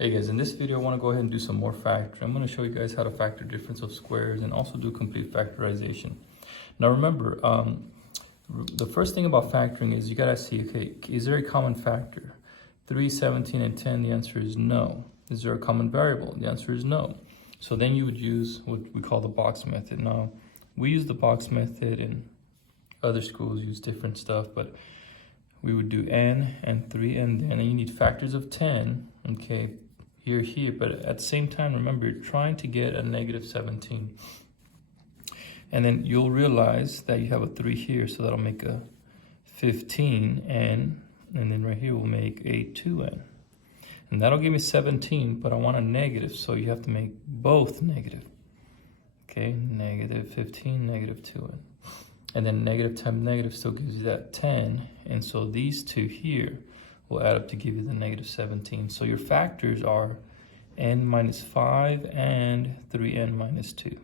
Hey guys, in this video I want to go ahead and do some more factoring. I'm going to show you guys how to factor difference of squares and also do complete factorization. Now remember, the first thing about factoring is you got to see, okay, is there a common factor? 3, 17, and 10, the answer is no. Is there a common variable? The answer is no. So then you would use what we call the box method. Now, we use the box method and other schools use different stuff, but we would do n and 3n then, and you need factors of 10, okay, here, but at the same time, remember, you're trying to get a negative 17. And then you'll realize that you have a 3 here, so that'll make a 15n, and then right here we'll make a 2n. And that'll give me 17, but I want a negative, so you have to make both negative. Okay, negative 15, negative 2n. And then negative times negative still gives you that 10, and so these two here will add up to give you the negative 17. So your factors are n minus 5 and 3n minus 2.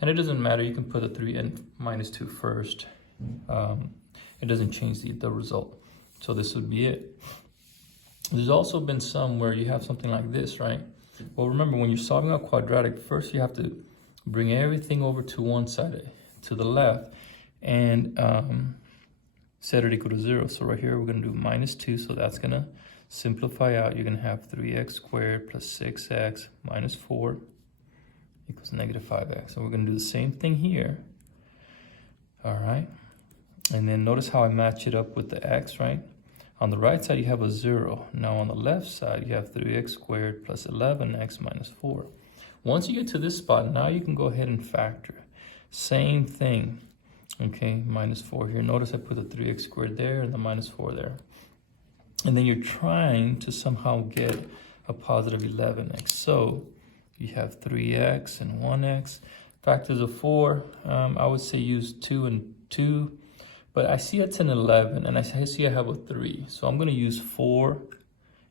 And it doesn't matter, you can put a 3n minus 2 first. It doesn't change the result. So this would be it. There's also been some where you have something like this, right? Well, remember, when you're solving a quadratic, first you have to bring everything over to one side, to the left, and set it equal to 0. So right here, we're going to do minus 2, so that's going to simplify out. You're going to have 3x squared plus 6x minus 4 equals negative 5x. So we're going to do the same thing here. All right. And then notice how I match it up with the x, right? On the right side, you have a 0. Now on the left side, you have 3x squared plus 11x minus 4. Once you get to this spot, now you can go ahead and factor. Same thing. Okay, minus 4 here. Notice I put the 3x squared there and the minus 4 there. And then you're trying to somehow get a positive 11x. So you have 3x and 1x. Factors of 4, I would say use 2 and 2. But I see it's an 11, and I see I have a 3. So I'm going to use 4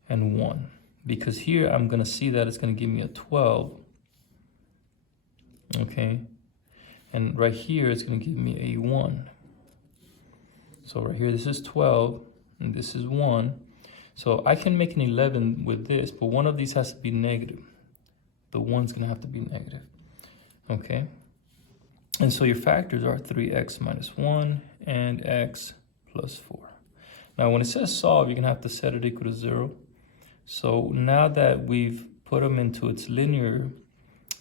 and 1. Because here I'm going to see that it's going to give me a 12. Okay. And right here, it's going to give me a 1. So right here, this is 12, and this is 1. So I can make an 11 with this, but one of these has to be negative. The 1's going to have to be negative. Okay? And so your factors are 3x minus 1 and x plus 4. Now, when it says solve, you're going to have to set it equal to 0. So now that we've put them into its linear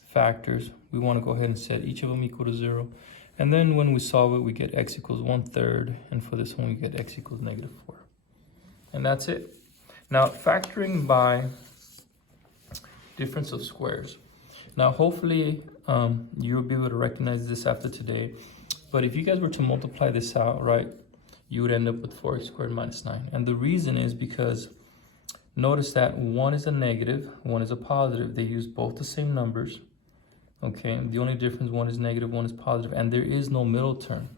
factors, we want to go ahead and set each of them equal to 0. And then when we solve it, we get x equals 1/3. And for this one, we get x equals negative 4. And that's it. Now, factoring by difference of squares. Now, hopefully, you'll be able to recognize this after today. But if you guys were to multiply this out, right, you would end up with 4x squared minus 9. And the reason is because notice that 1 is a negative, 1 is a positive. They use both the same numbers. Okay, the only difference, 1 is negative, 1 is positive, and there is no middle term.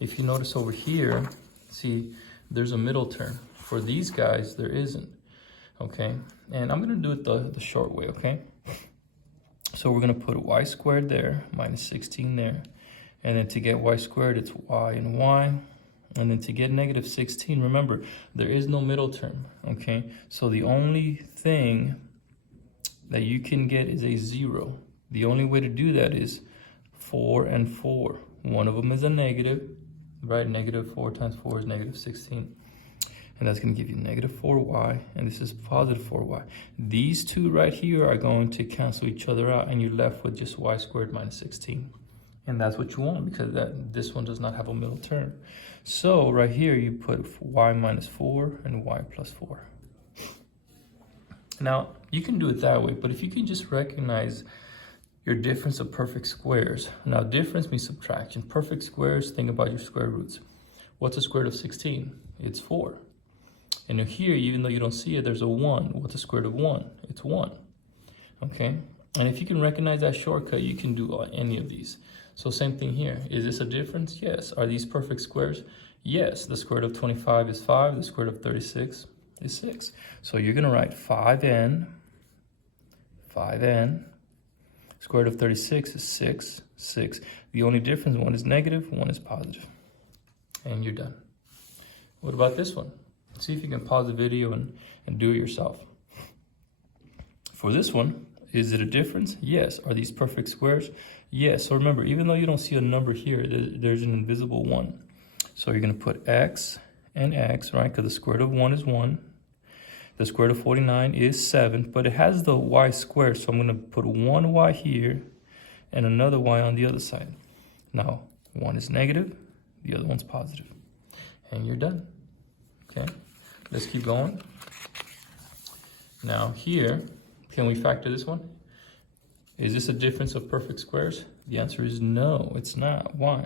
If you notice over here, see, there's a middle term. For these guys, there isn't. Okay, and I'm going to do it the short way, okay? So we're going to put y squared there, minus 16 there. And then to get y squared, it's y and y. And then to get negative 16, remember, there is no middle term, okay? So the only thing that you can get is a 0. The only way to do that is 4 and 4. One of them is a negative, right? Negative 4 times 4 is negative 16. And that's going to give you negative 4y, and this is positive 4y. These two right here are going to cancel each other out, and you're left with just y squared minus 16. And that's what you want, because this one does not have a middle term. So right here, you put y minus 4 and y plus 4. Now, you can do it that way, but if you can just recognize your difference of perfect squares. Now, difference means subtraction. Perfect squares, think about your square roots. What's the square root of 16? It's 4. And here, even though you don't see it, there's a 1. What's the square root of 1? It's 1. Okay? And if you can recognize that shortcut, you can do any of these. So same thing here. Is this a difference? Yes. Are these perfect squares? Yes. The square root of 25 is 5. The square root of 36 is 6. So you're going to write 5n. Square root of 36 is 6. The only difference, one is negative, one is positive. And you're done. What about this one? See if you can pause the video and do it yourself. For this one, is it a difference? Yes. Are these perfect squares? Yes. So remember, even though you don't see a number here, there's an invisible 1. So you're going to put x and x, right? Because the square root of 1 is 1. The square root of 49 is 7, but it has the y squared, so I'm going to put one y here and another y on the other side. Now, one is negative, the other one's positive. And you're done. Okay, let's keep going. Now here, can we factor this one? Is this a difference of perfect squares? The answer is no, it's not. Why?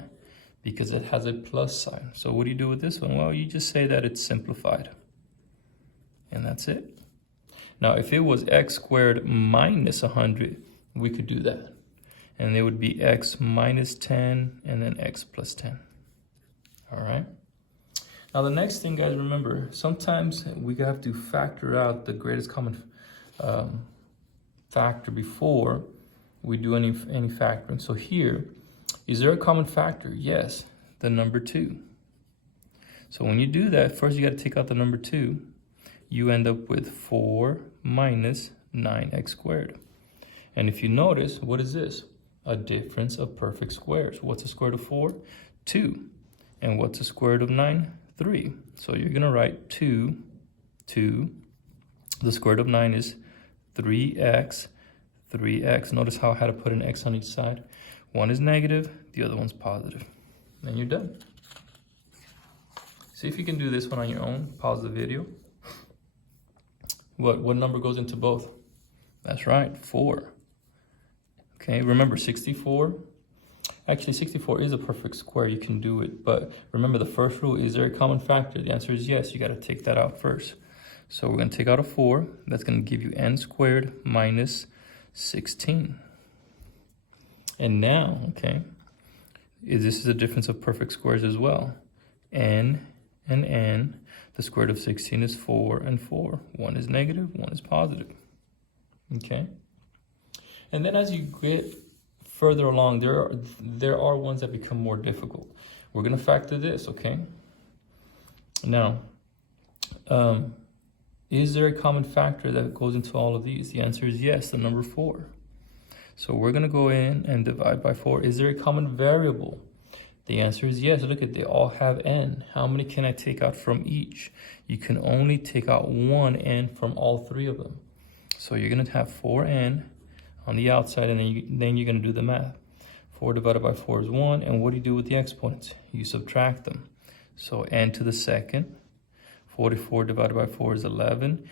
Because it has a plus sign. So what do you do with this one? Well, you just say that it's simplified. And that's it. Now, if it was x squared minus 100, we could do that. And it would be x minus 10 and then x plus 10. All right. Now, the next thing, guys, remember, sometimes we have to factor out the greatest common factor before we do any factoring. So here, is there a common factor? Yes, the number 2. So when you do that, first you got to take out the number 2. You end up with 4 minus 9x squared. And if you notice, what is this? A difference of perfect squares. What's the square root of 4? 2. And what's the square root of 9? 3. So you're going to write 2. The square root of 9 is 3x. Notice how I had to put an x on each side. One is negative, the other one's positive. And you're done. See if you can do this one on your own. Pause the video. What number goes into both? That's right, 4. Okay, remember 64. Actually, 64 is a perfect square. You can do it. But remember the first rule, is there a common factor? The answer is yes. You got to take that out first. So we're going to take out a 4. That's going to give you n squared minus 16. And now, okay, this is a difference of perfect squares as well. N and n. The square root of 16 is 4 and 4. One is negative, one is positive. Okay? And then as you get further along, there are ones that become more difficult. We're going to factor this, okay? Now, is there a common factor that goes into all of these? The answer is yes, the number 4. So we're going to go in and divide by 4. Is there a common variable? The answer is yes. Look at, they all have n. How many can I take out from each? You can only take out one n from all 3 of them. So you're going to have 4n on the outside, and then you're going to do the math. 4 divided by 4 is 1, and what do you do with the exponents? You subtract them. So n to the second, 44 divided by 4 is 11,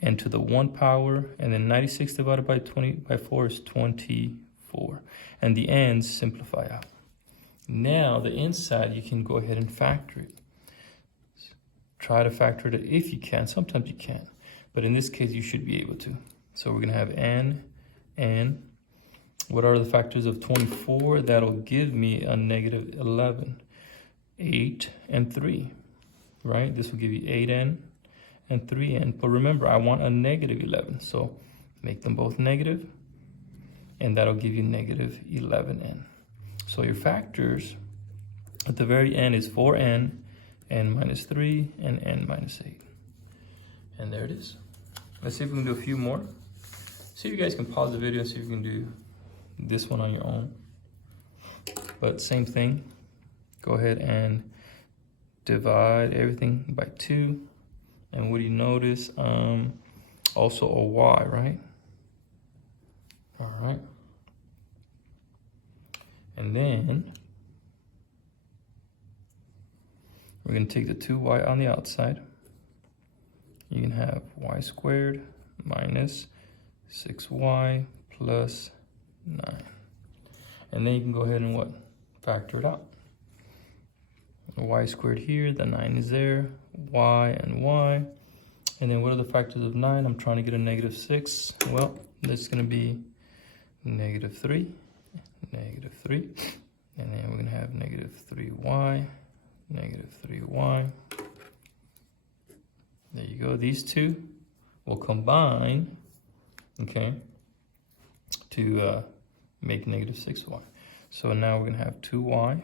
n to the 1 power, and then 96 divided by 4 is 24. And the n's simplify out. Now, the inside, you can go ahead and factor it. Try to factor it if you can. Sometimes you can't. But in this case, you should be able to. So we're going to have n. What are the factors of 24? That'll give me a negative 11. 8 and 3, right? This will give you 8n and 3n. But remember, I want a negative 11. So make them both negative. And that'll give you negative 11n. So your factors at the very end is 4n, n minus 3, and n minus 8. And there it is. Let's see if we can do a few more. See if you guys can pause the video and see if you can do this one on your own. But same thing. Go ahead and divide everything by 2. And what do you notice? Also a y, right? All right. And then we're going to take the 2y on the outside. You can have y squared minus 6y plus 9. And then you can go ahead and what? Factor it out. Y squared here, the 9 is there, y and y. And then what are the factors of 9? I'm trying to get a negative 6. Well, this is going to be negative 3. Negative 3, and then we're going to have negative 3y, negative 3y. There you go. These two will combine, okay, to make negative 6y. So now we're going to have 2y,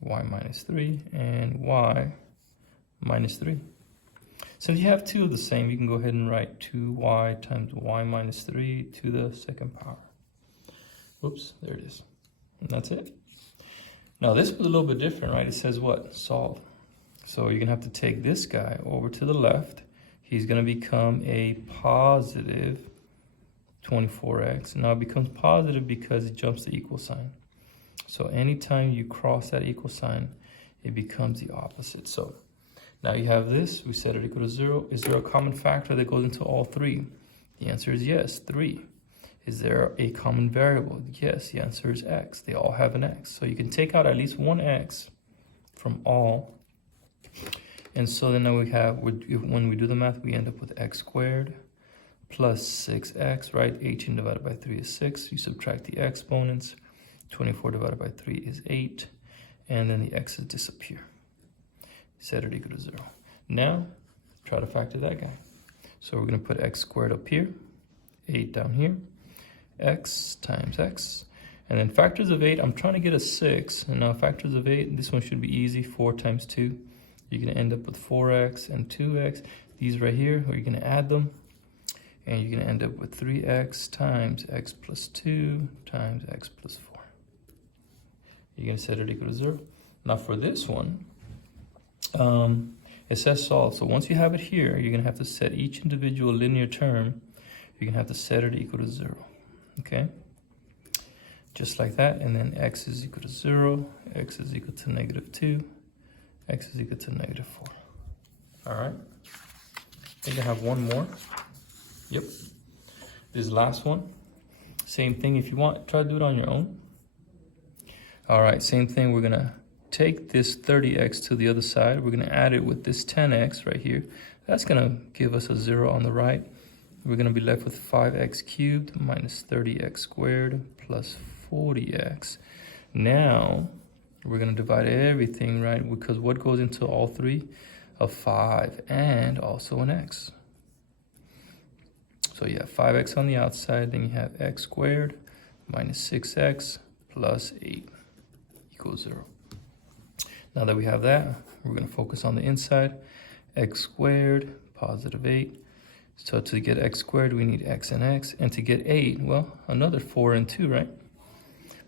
y minus 3, and y minus 3. Since you have two of the same, you can go ahead and write 2y times y minus 3 to the second power. Whoops, there it is. And that's it. Now this was a little bit different, right? It says what? Solve. So you're gonna have to take this guy over to the left. He's gonna become a positive 24x. Now it becomes positive because it jumps the equal sign. So anytime you cross that equal sign, it becomes the opposite. So now you have this, we set it equal to 0. Is there a common factor that goes into all three? The answer is yes, 3. Is there a common variable? Yes, the answer is x. They all have an x. So you can take out at least one x from all. And so then now we have, when we do the math, we end up with x squared plus 6x, right? 18 divided by 3 is 6. You subtract the exponents. 24 divided by 3 is 8. And then the x's disappear. Set it equal to 0. Now, try to factor that guy. So we're going to put x squared up here, 8 down here, x times x. And then factors of 8, I'm trying to get a 6. And now factors of 8, this one should be easy, 4 times 2. You're going to end up with 4x and 2x. These right here, you're going to add them. And you're going to end up with 3x times x plus 2 times x plus 4. You're going to set it equal to 0. Now for this one, it says solve. So once you have it here, you're going to have to set each individual linear term. You're going to have to set it equal to 0. Okay? Just like that. And then x is equal to 0. X is equal to negative 2. X is equal to negative 4. All right? I think I have one more. Yep. This last one. Same thing. If you want, try to do it on your own. All right, same thing. We're going to take this 30x to the other side. We're going to add it with this 10x right here. That's going to give us a 0 on the right. We're going to be left with 5x cubed minus 30x squared plus 40x. Now, we're going to divide everything, right? Because what goes into all three? A 5 and also an x. So you have 5x on the outside, then you have x squared minus 6x plus 8 equals 0. Now that we have that, we're going to focus on the inside. X squared, positive 8. So to get x squared, we need x and x. And to get 8, well, another 4 and 2, right?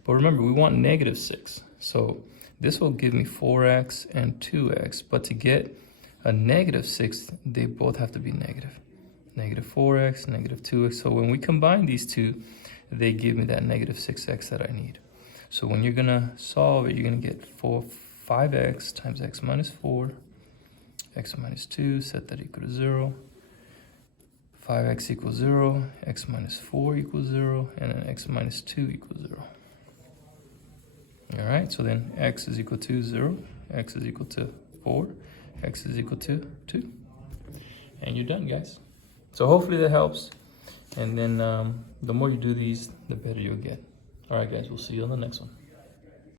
But remember, we want negative 6. So this will give me 4x and 2x. But to get a negative 6, they both have to be negative. Negative 4x, negative 2x. So when we combine these two, they give me that negative 6x that I need. So when you're going to solve it, you're going to get 5x times x minus 4, x minus 2, set that equal to 0. 5x equals 0, x minus 4 equals 0, and then x minus 2 equals 0. All right, so then x is equal to 0, x is equal to 4, x is equal to 2. And you're done, guys. So hopefully that helps. And then the more you do these, the better you'll get. All right, guys, we'll see you on the next one.